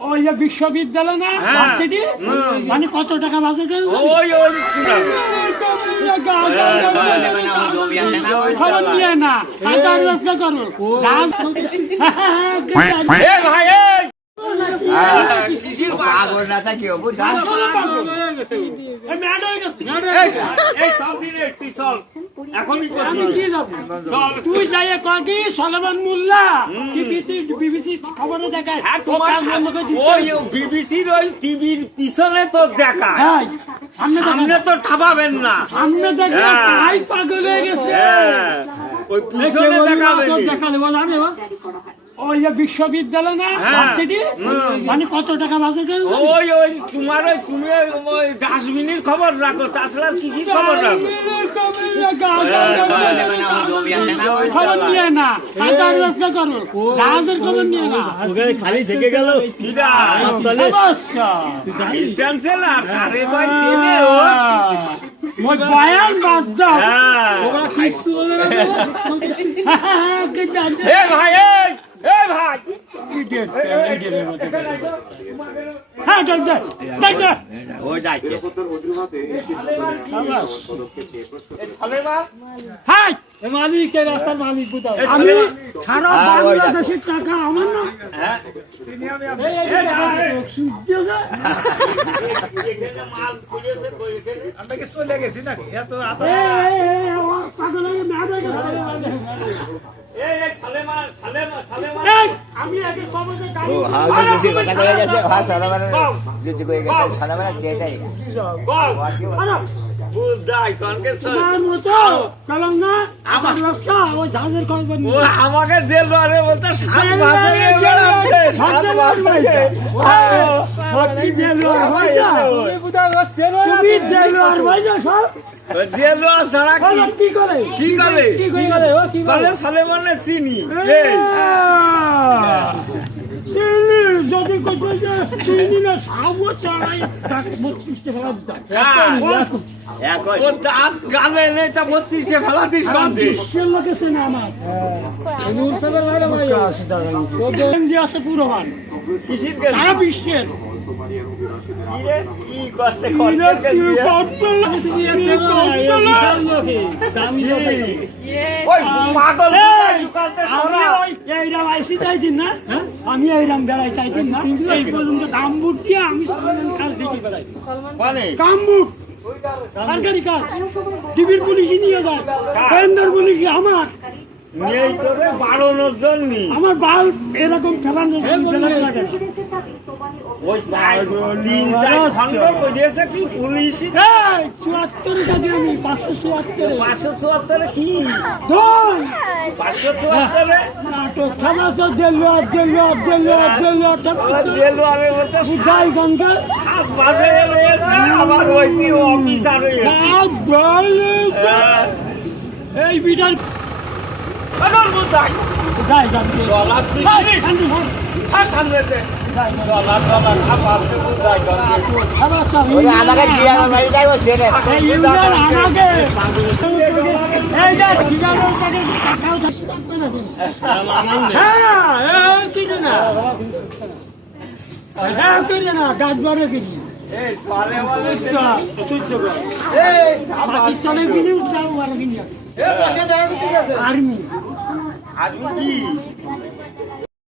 ওই যে বিশ্ববিদ্যালয় না ভার্সিটি মানে কত টাকা বাজেট খবর নিয়ে না টাকার ব্যবসা করো তুই যাই কি সলমান মোল্লা বিবিসি খবরে দেখায় বিবিসির ওই টিভির পিছনে তো দেখা সামনে তো ঠাপাবেন না সামনে দেখলে তাই পাগল হয়ে গেছে ওই পিছনে দেখাবেন ওই যে বিশ্ববিদ্যালয় না ভার্সিটি মানে কত টাকা বাজেট ওই তোমার তুমি ওই ডাস্টবিনের খবর রাখো তাছাড়া কৃষির খবর রাখো খবর নিয়ে না টাকার ব্যবসা করো জাহাজের খবর নিয়ে না খালি থেকে গেল বয়ান বাদ দাও ভাই ভাই হ্যাঁ দেখ দেখ দেখ দেখ হ্যাঁ মালিকের রাস্তার মালিক আমি সারা বাংলাদেশের টাকা আমার না চলে গেছি নাকি এত আমি আগে আমাকে জেল বলতে কি করে সালেমানে চিনি যদি গালে নেই তা 32 ফেলাতিস লোকেছে না আমার আছে পুরো মান সারা বিশ্বের আমি এইরাম বেড়াই চাইছি না এই পর্যন্ত দাম বুট দিয়ে আমি কাজ দেখে বেড়াই কাম বুট সরকারি কাজ টিভির পুলিশই নিয়ে যায় পুলিশ আমার বাড়ানোর জন্য আমার বাল এরকম ফেলানো লাগে ওই কি পুলিশ 74 টাকা আমি 574 কি 574 নাটক সমাজ দেলোয়ারের মতো যাই গঙ্গা বাজে রয়েছে আবার ওই অফিসার এই বিটার গাছ বারে কিনি আর্মি কি